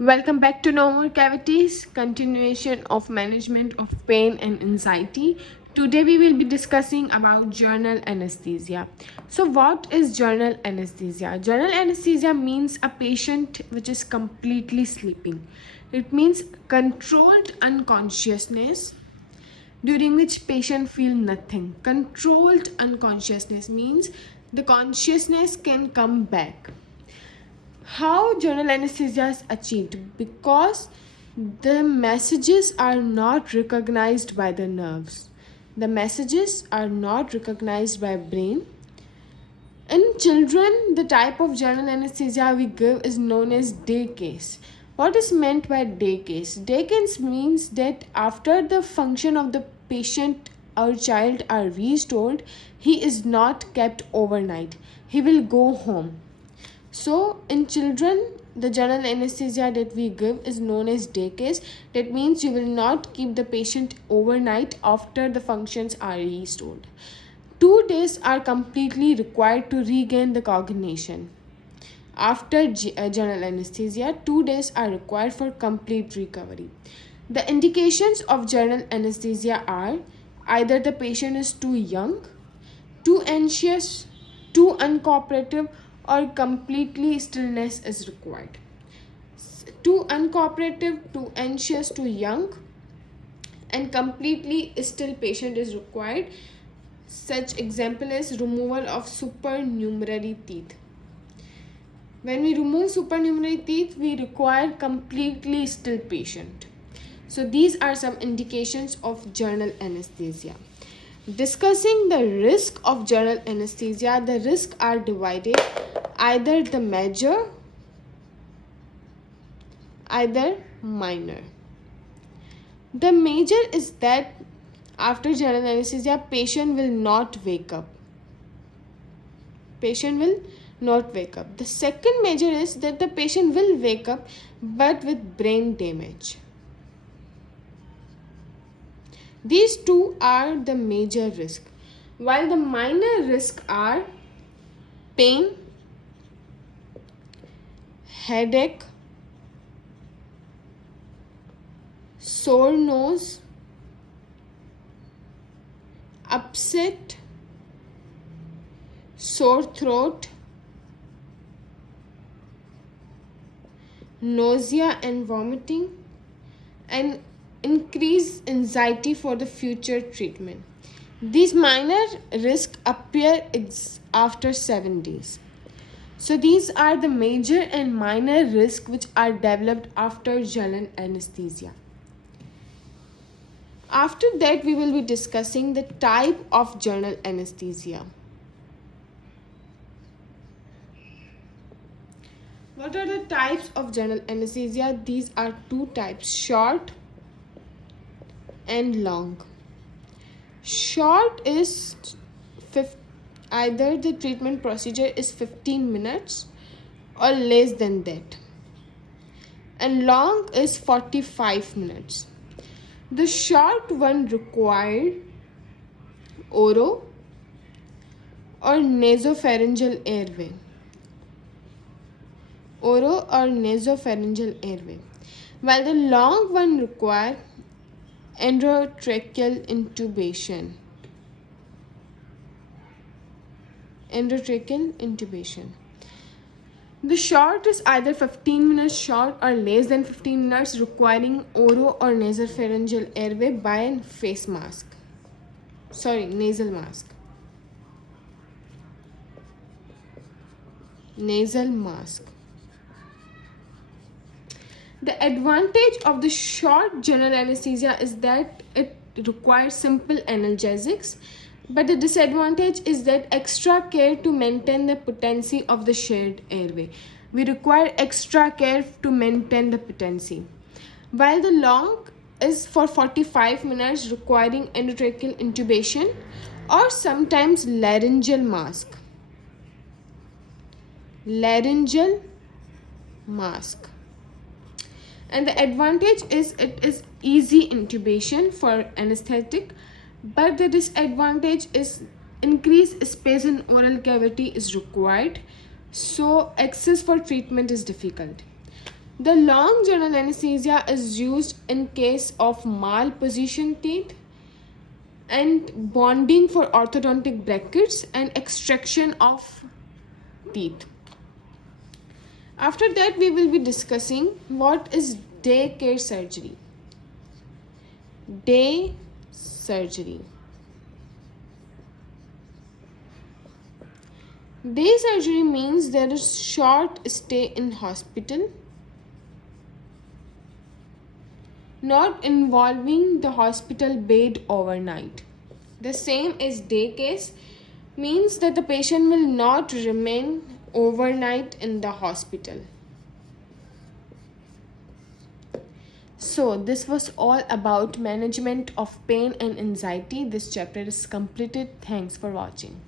Welcome back to No More Cavities, continuation of management of pain and anxiety. Today we will be discussing about general anesthesia. So what is general anesthesia? General anesthesia means a patient which is completely sleeping. It means controlled unconsciousness during which patient feel nothing. Controlled unconsciousness means the consciousness can come back. How general anesthesia is achieved? Because the messages are not recognized by the nerves. The messages are not recognized by brain. In children, the type of general anesthesia we give is known as day case. What is meant by day case? Day case means that after the function of the patient or child are restored, he is not kept overnight. He will go home. So in children, the general anesthesia that we give is known as day case. That means you will not keep the patient overnight after the functions are restored. 2 days are completely required to regain the cognition. After general anesthesia, 2 days are required for complete recovery. The indications of general anesthesia are either the patient is too young, too anxious, too uncooperative, or completely stillness is required. Too uncooperative, too anxious, too young, and completely still patient is required. Such example is removal of supernumerary teeth. When we remove supernumerary teeth, we require completely still patient. So these are some indications of general anesthesia. Discussing the risk of general anesthesia, the risks are divided either the major, either minor. The major is that after general anesthesia, patient will not wake up. Patient will not wake up. The second major is that the patient will wake up but with brain damage. These two are the major risk, while the minor risks are pain, headache, sore nose, upset, sore throat, nausea and vomiting, and increase anxiety for the future treatment. These minor risks appear after 7 days. So these are the major and minor risks which are developed after general anesthesia. After that, we will be discussing the type of general anesthesia. What are the types of general anesthesia? These are two types, short and long. Short is either the treatment procedure is 15 minutes or less than that, and long is 45 minutes. The short one required oro or nasopharyngeal airway. Oro or nasopharyngeal airway, while the long one require endotracheal intubation. Endotracheal intubation. The short is either 15 minutes short or less than 15 minutes, requiring oro or nasopharyngeal airway by a face mask. Nasal mask. Nasal mask. The advantage of the short general anesthesia is that it requires simple analgesics, but the disadvantage is that extra care to maintain the potency of the shared airway. We require extra care to maintain the potency. While the long is for 45 minutes, requiring endotracheal intubation or sometimes laryngeal mask. Laryngeal mask. And the advantage is it is easy intubation for anesthetic, but the disadvantage is increased space in oral cavity is required, so access for treatment is difficult. The long general anesthesia is used in case of malpositioned teeth and bonding for orthodontic brackets and extraction of teeth. After that, we will be discussing what is daycare surgery. Day surgery. Day surgery means there is short stay in hospital, not involving the hospital bed overnight. The same as day case means that the patient will not remain overnight in the hospital. So this was all about management of pain and anxiety. This chapter is completed. Thanks for watching.